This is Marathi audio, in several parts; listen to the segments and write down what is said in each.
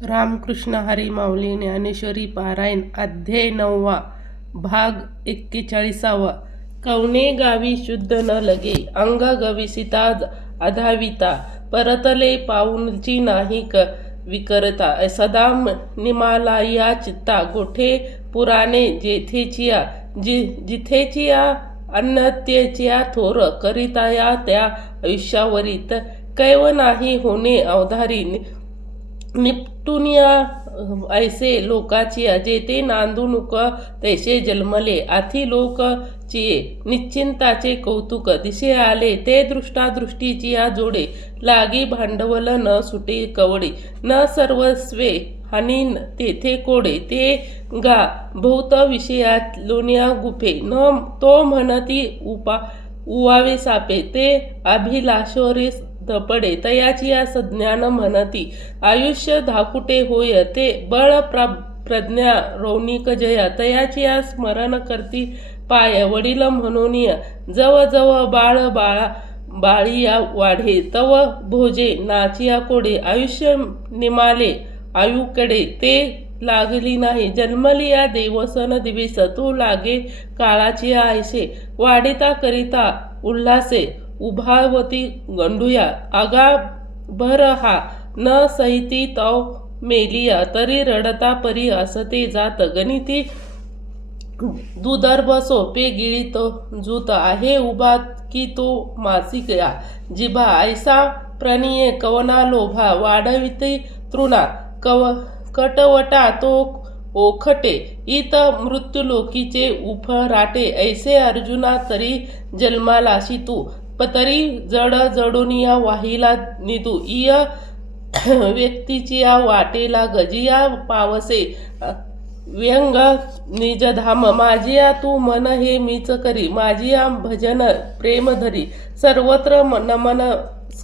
रामकृष्ण हरी माऊली ज्ञानेश्वरी पारायण अध्याय 9 भाग 41. कवने गावी शुद्ध न लगे अंग गविसिता अधाविता परतले पाऊलची नाही विकरता सदा निमालाया चित्ता गोठे पुराणे जेथेचिया जिथेचिया अन्नत्येच्या थोर करिताया त्या आयुष्यावरीत कैव नाही होणे अवधारी निपटुनिया ऐसे लोकाचिया जेथे नांदू नुक तैसे जन्मले आथी लोक चिये निश्चिंताचे कौतुक दिसे आले ते दृष्टादृष्टीची या जोडे लागी भांडवल न सुटे कवडे न सर्वस्वे हानी तेथे कोडे ते गा भूत विषयात लोण्या गुफे न तो म्हणती उवावे सापे ते अभिलाषोरे धपडे तयाची या सज्ञान म्हणती आयुष्य धाकुटे होय ते बळ प्रज्ञा रौनिक जया तयाची या स्मरण करती पाय वडील म्हणून जव जव बाळिया वाढे तव भोजे नाचिया कोडे आयुष्य निमाले आयुकडे ते लागली नाही जन्मली या देवसन दिवस तू लागे काळाची आयसे वाढिता करिता उल्हासे उभावती गंडूया आगा भर हा न सहिती तव मेलिया तरी रडता परी असते जात गणिती दुदर्भ सोपे गिळीत जूत आहे उभा की तो मासिक या जिभा ऐसा प्रणिये कवना लोभा वाढविते तृणा कटवटा तो ओखटे इत मृत्युलोकीचे उफराटे ऐसे अर्जुना तरी जन्मालाशी तू तरी जड जडुनिया वाहिला निदू इय व्यक्तीची या वाटेला गजिया पावसे व्यंग निजधाम माझिया तू मन हे मीच करी माझिया भजन प्रेम धरी सर्वत्र नमन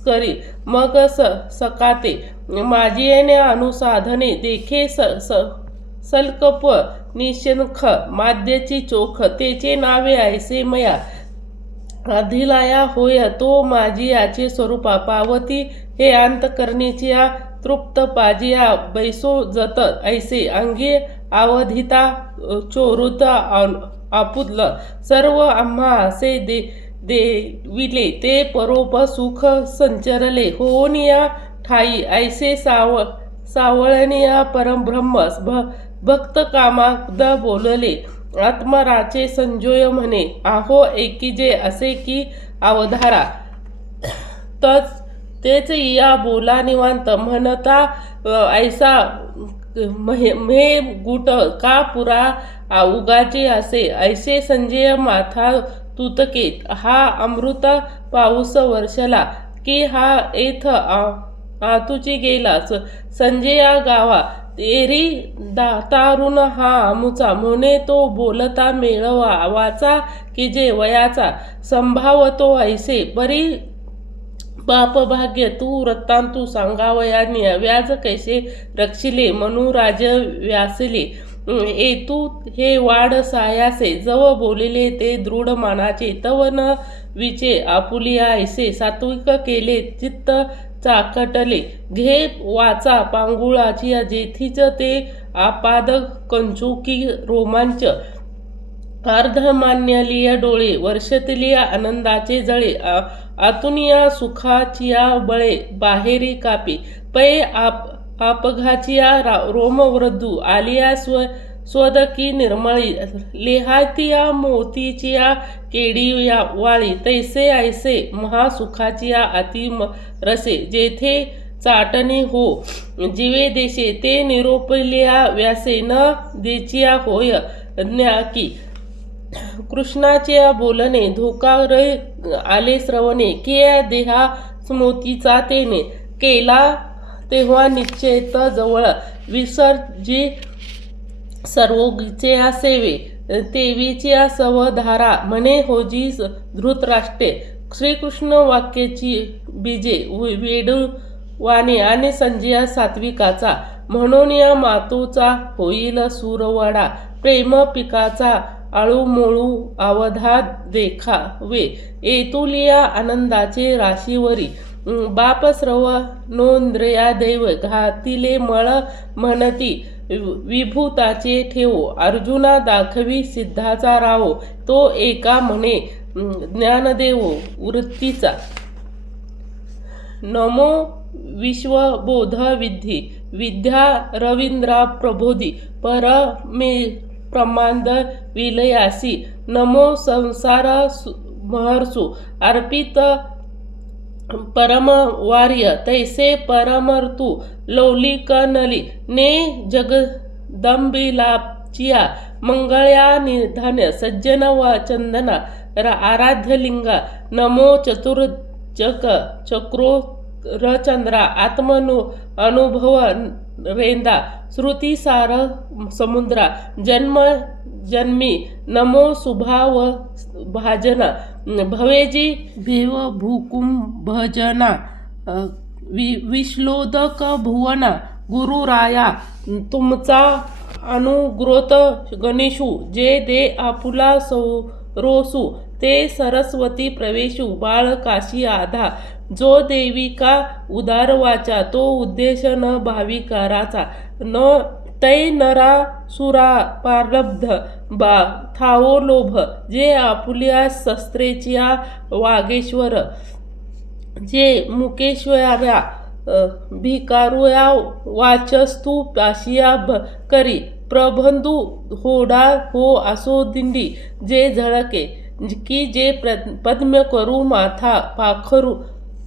करी मग सकाते माझियाने अनुसाधने देखे सलकप निशंख माद्याची चोख तेचे नावे ऐसे मया अधिलाया होय तो माझी याचे स्वरूपा पावती हे अंतकरणीच्या तृप्त पाजिया बैसो जत ऐसे अंगी अवधिता चोरुत आपुदल सर्व आम्हा असे देविले ते परोप सुख संचरले होनिया ठाई ऐसे सावळनिया परब्रह्म भक्त कामाद बोलले आत्मराचे संजोय म्हणे आहो एकीजे असे की अवधारा तेच या बोला निवांत म्हणता ऐसा मे गुट का पुरा उगाचे असे ऐसे संजय माथा तुतके हा अमृत पाऊस वर्षला की हा एथ आतुची गेला संजया गावा तेरी दातारुण हा आमुचा म्हणे तो बोलता मेळवा वाचा की जे वयाचा संभावतो ऐसे परी बाप भाग्य तू वृत्तांतू सांगावया व्याज कैसे रक्षिले मनुराज व्यासले तू हे वाढ सायासे जव बोलिले ते दृढ मानाचे तव न विचे आपुलिया ऐसे सात्विक केले चित्त चाकटले घे वाचा पांगुळाची जेथीच ते आपाद कंचुकी रोमांच अर्धमान्यलिया डोळे वर्षतलिया आनंदाचे जळे आतुनिया सुखाचिया बळे बाहेरी कापी पै अपघाचिया रोमवृद्धू आलिया स्वदकी निर्मळी लेहातिया मोतीचिया केडी या वाळी तैसे ऐसे महासुखाचिया अति रसे जेथे चाटणी हो जीवे देशे ते निरोपलिया व्यासे न देचिया होय ज्ञाकी कृष्णाचे बोलणे धोका आले श्रवणे की देहा स्मृतीचा तेने केला तेव्हा निश्चेत जवळ विसर्जी सर्वोगीचे सेवे तेवीची सवधारा म्हणे होजी धृतराष्ट्रे श्रीकृष्ण वाक्याची बीजे वेडवाने आणि संजया सात्विकाचा म्हणून या मातोचा होईल सुरवाडा प्रेम पिकाचा आळूमोळू अवधा देखावे एतुलिया आनंदाचे राशीवरी बाप स्रव नोंद्रया दैव घातिले मळ म्हणती विभूताचे ठेवो अर्जुना दाखवी सिद्धाचा रावो तो एका म्हणे ज्ञानदेवो वृत्तीचा नमो विश्वबोध विद्धी विद्या रवींद्रा प्रबोधी परमे प्रमांद विलयासी नमो संसार महर्सु अर्पित परमवार्य तैसे परमर्तू लौलिक नली ने जगदंबिलाचिया मंगळ्या निधन सज्जन व चंदना आराध्य लिंगा नमो चतुर्जक चक्रो रचंद्रा आत्मनु अनुभव रेंदा श्रुतिसार समुद्रा जन्म जन्मी नमो सुभाव भाजना भवेजी भेव भूकुंभजना विश्लोदक भुवना गुरुराया तुमचा अनुग्रोत गणेशू जे दे आपुला रोसू ते सरस्वती प्रवेशू बाळ काशी आधा जो देविका उदार वाचा तो उद्देश न भाविकाराचा न तै नरा सुरा प्रारब्ध बा थावो लोभ जे आपुल्या शस्त्रेच्या वागेश्वर जे मुकेश्वरा भिकारुया वाचस्तू पाशिया करी प्रबंधू होडा हो असो दिंडी जे झळके की जे पद्म करू माथा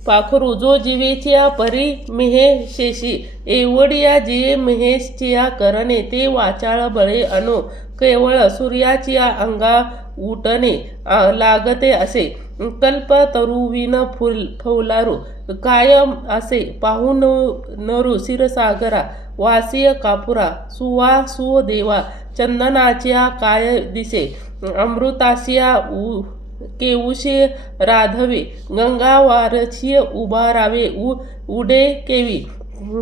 पाखरू जो जीवेच्या परी मेहेशेशी एवढिया जे महेशचिया करणे ते वाचाळ बळे अनु केवळ सूर्याच्या अंगा उठणे लागते असे कल्प तरुविन फौलारू कायम असे पाहून नरू शिरसागरा वासिय कापुरा सुवा देवा चंदनाच्या काय दिसे अमृतासिया केऊशे राधवे गंगावारची उभारावे उडे केवी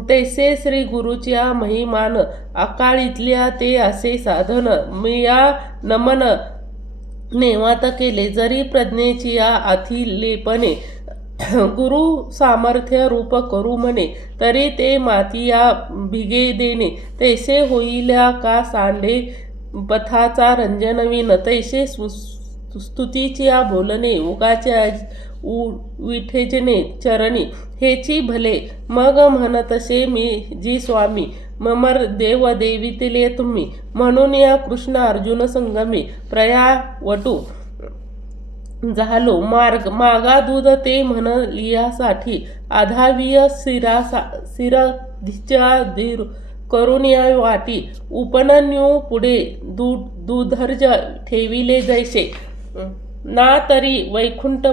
तैसे श्री गुरुच्या महिमान अकाळीतल्या ते असे साधन मिया नमन नेवात केले जरी प्रज्ञेची आथी लेपणे गुरु सामर्थ्य रूप करू म्हणे तरी ते मातिया भिगे देणे तैसे होईल्या का सांडे पथाचा रंजनवीन तैसे स्तुतीच्या बोलणे उगाच्या विठेजने चरणी हेची भले मग म्हणतसे मी जी स्वामी ममर देव देवीतले तुम्ही म्हणून या कृष्ण अर्जुन संगमी प्रयावटू झालो मागा दूध ते म्हणलियासाठी आधावीय शिरधीच्या धीर करून या वाटी उपनन्यू पुढे दुधर्ज ठेविले जैसे ना तरी वैकुंठ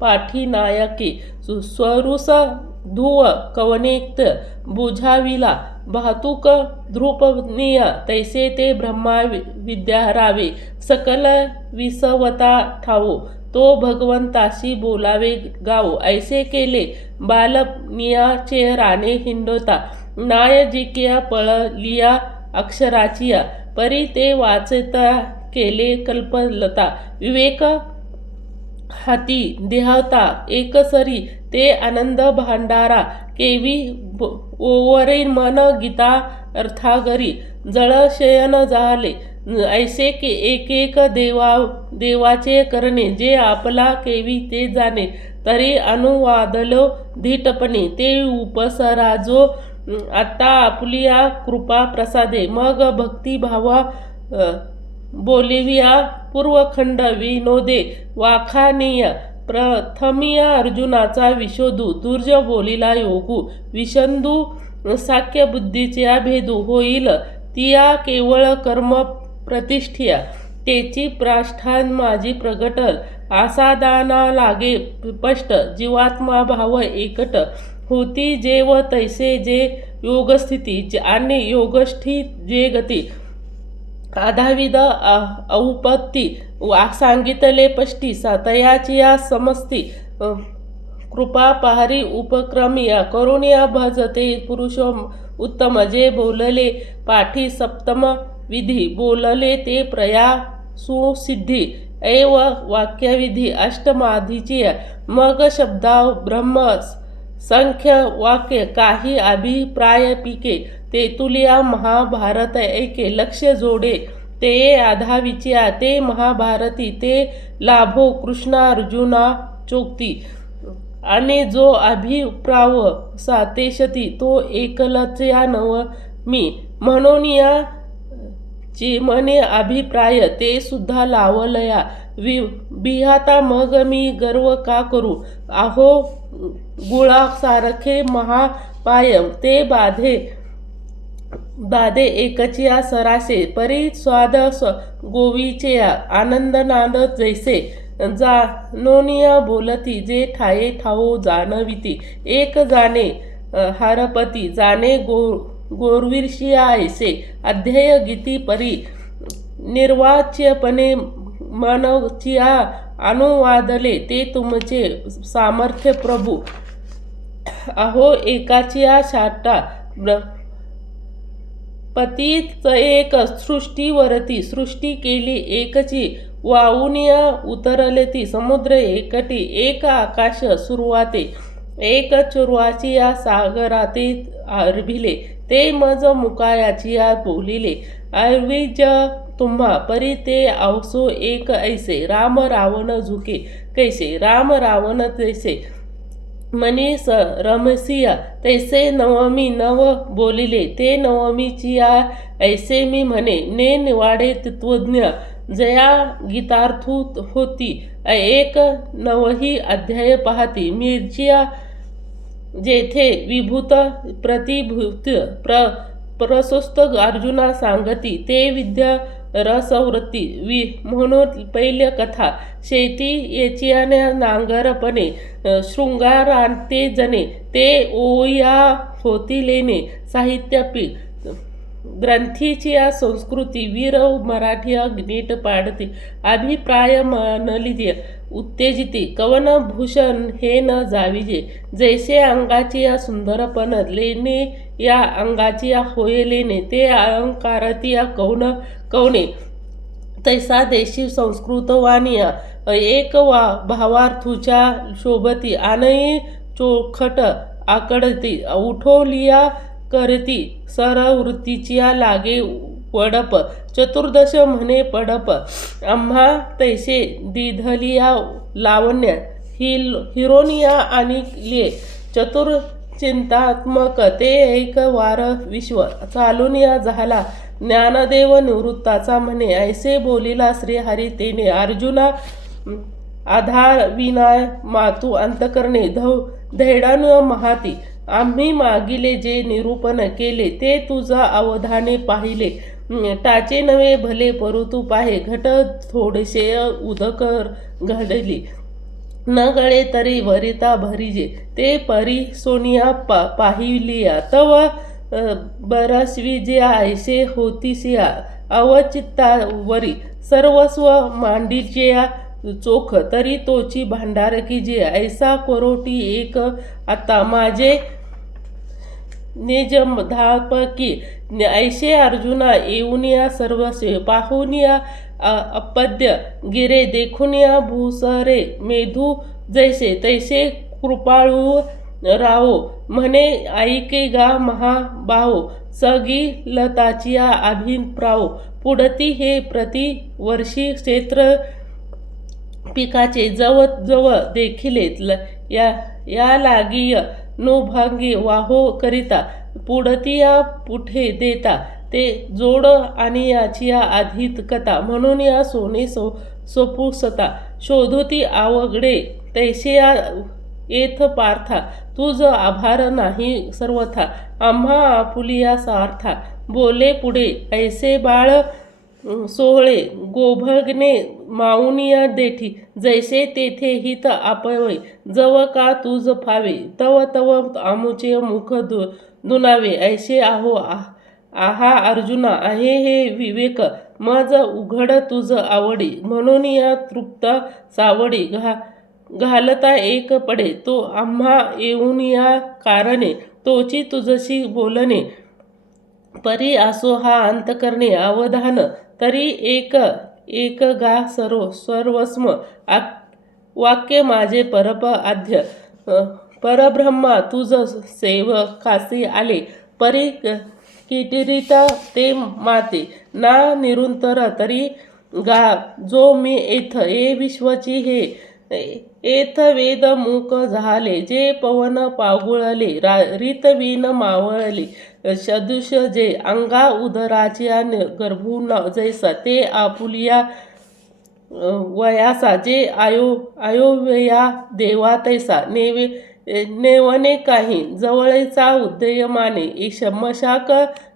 पाठी नायकी स्वरुस धुव कवनेक्त बुझाविला वाहतूक ध्रुपनीय तैसे ते ब्रह्मा विद्यारावे सकल विसवता ठावो तो भगवंताशी बोलावे गावो ऐसे केले बालनियाचे राणे हिंडोता नाय जिक्या पळलिया अक्षराचिया परी ते वाचता केले कल्पलता विवेक हाती देहता एकसरी ते आनंद भांडारा केवी ओवरे मन गीता अर्थागरी जळशयन झाले ऐसे के एक देवाचे करणे जे आपला केवी ते जाणे तरी अनुवादलो धीटपणे ते उपसराजो आता आपुलिया कृपा प्रसादे मग भक्तिभावा बोलिविया पूर्वखंड विनोदे वाखानीय प्रथमिया अर्जुनाचा विशोधू दुर्ज बोलिला योगू विशंदू साख्य बुद्धीच्या भेदू होईल तिया केवळ कर्म प्रतिष्ठिया तेची प्राष्ठान माझी प्रगटल आसादाना लागे स्पष्ट जीवात्मा भाव एकट होती जे व तैसे जे योगस्थिती आणि योगष्ठी जे गती आधाविद औपत्ती सांगितले पष्टी तयाची या समस्ती कृपा पहारी उपक्रमिया करुणिया भजते पुरुषोम उत्तम जे बोलले पाठी सप्तम विधी बोलले ते प्रया सुसिद्धी ऐव वाक्यविधी अष्टमाधीची मग शब्दा ब्रह्म संख्य वाक्य काही अभिप्राय पिके तेतुलिया महाभारत ऐके लक्ष जोडे ते आधा विचिया ते महाभारती ते लाभो कृष्णा अर्जुना चोक्ती आणि जो अभिप्राव सातेशती तो एकलच्या नव मी म्हणून या चिमणे अभिप्राय ते सुद्धा लावलया बिहाता मग मी गर्व का करू अहो गुळासारखे महापायम ते बाधे एकचिया सरासे परी स्वाद गोवीचे आनंद नांद जैसे जानोनिया बोलती जे ठाये ठावो जानविती एक जाणे हारपती जाणे गोरविर्षिया ऐसे अध्यय गीती परी निर्वाच्यपणे मनचिया अनुवादले ते तुमचे सामर्थ्य प्रभू अहो एकाचिया शाटा पतीच एक सृष्टीवरती सृष्टी केली एकची वाऊनिया उतरले ती समुद्र एकटी एक आकाश सुरुवाते एक चुरवाची या सागराते आरभिले ते मज मुकायाची या बोलिले आर्विज तुम्हा परी ते अवसो एक ऐसे राम रावण झुके कैसे राम रावण तैसे मनीस रमसिया तैसे नवमी नव बोलिले ते नवमीचिया ऐसे मी म्हणे ने निवाडे तत्वज्ञ जया गीतार्थू होती एक नवही अध्याय पाहती मिरचिया जेथे विभूत प्रतिभूत प्रशस्त अर्जुना सांगती ते विद्या रसवृत्ती म्हणून पहिल्या कथा शेती येचियाने नांगरपणे शृंगारांते जने ते ओया होती लेणे साहित्य पीठ ग्रंथीची या संस्कृती वीर मराठी नीट पाडते अभिप्राय मनलिदे उत्तेजिते कवनभूषण हे न जाविजे जैसे अंगाची या सुंदरपण लेणे या अंगाची या होय लेणे ते अलंकारती या कवने तैसा देशी संस्कृतवानिया एक भावार्थूच्या शोभती आणि चोखट आकडती उठोलिया करती सरवृत्तीच्या लागे वडप चतुर्दश म्हणे पडप आम्हा तैसे दिधलिया लावण्य हिरोनिया आणि ले चतुर्चिंतात्मक ते एक वार विश्व चालून या झाला ज्ञानदेव निवृत्ताचा म्हणे ऐसे बोलिला श्रीहरी तेने अर्जुना आधार विनाय मातू अंतकरणे धैडान महाती आम्ही मागिले जे निरूपण केले ते तुझा अवधाने पाहिले टाचे नवे भले परंतु पाहे घट थोडेसे उदकर घडली न गळे तरी वरिता भरिजे ते परी सोनिया पाहिलिया तव बरसविज्या ऐसे होतीसिया अवचित्तावरी सर्वस्व मांडीच्या चोख तरी तोची भांडार की जे ऐसा कोरोटी एक आता माझे निजमधापकी ऐसे अर्जुना येऊनिया सर्वस्वे पाहुनिया अपद्य गिरे देखुनिया भूसरे मेधू जैसे तैसे कृपाळू राहो म्हणे ऐके गा महाबाहो सगी लताचिया अभिप्राव पुढती हे प्रतिवर्षी क्षेत्र पिकाचे जवळ देखिले या लागीय नोभांगी वाहो करिता पुढतिया पुठे देता ते जोड आणि याची आधीत कथा म्हणून या सोने सोपुसता शोधोती आवगडे तैसे येथ पार्था तुझ आभार नाही सर्वथा आम्हा आपुलिया सार्था बोले पुढे ऐसे बाळ सोहळे गोभगने माऊनिया देठी जैसे तेथे हित आपवे जव का तुझ फावे तव तव आमुचे मुख दुनावे ऐसे आहो आहा अर्जुना आहे हे विवेक मज उघड तुझ आवडी म्हणून या तृप्त सावडी घालता एक पडे तो आम्हा येऊन या कारणे तोची तुझशी बोलणे परी असो हा अंतकरणे अवधान तरी एक गा सर्वस्म वाक्य माझे परप आद्य परब्रह्मा तुझ सेवकासी आले परी किरीट ते माते ना निरंतर तरी गा जो मी एथ ए विश्वची हे एथ वेद मूक झाले जे पवन पागुळले रीतवीन मावळले सदृश जे अंगा उदराच्या गर्भून जैसा ते आपुलिया वयासा जे आयोव्या देवा तैसा नेवणे काही जवळचा उदयमाने मशाक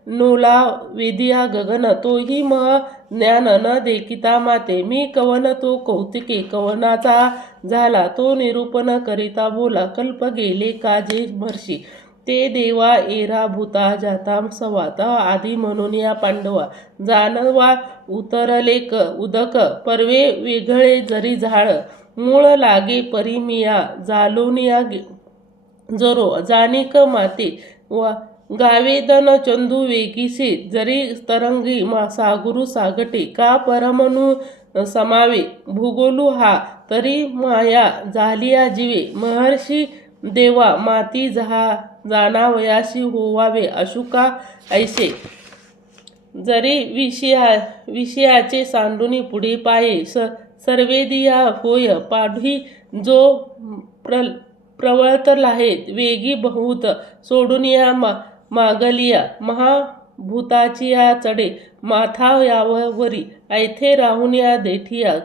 नोला वेदिया गगन तोही मह ज्ञान न देखिता माते मी कवन तो कौतिके कवनाचा झाला तो निरूपण करिता बोला कल्प गेले का जे महर्षी ते देवा एरा भूता जाता सवाता आदी म्हणून या पांडवा जानवा उतरले उदक परवे वेगळे जरी झाड मूळ लागे परिमिया जालोनिया जरो जानिक माते गावेदन चंदू वेगीसे जरी तरंगी सागुरु सागटे का परमनु समावे भूगोलू हा तरी माया झालिया जीवे महर्षी देवा माती जाणावयाशी होवावे अशुका ऐसे जरी विषयाचे सांडूनी पुढे पाये सर्वेदिया होय पाढी जो प्रवळत आहेत वेगी बहुत सोडून या मागलिया महाभूताची या चढे माथा यावरी ऐथे राहून या देठिया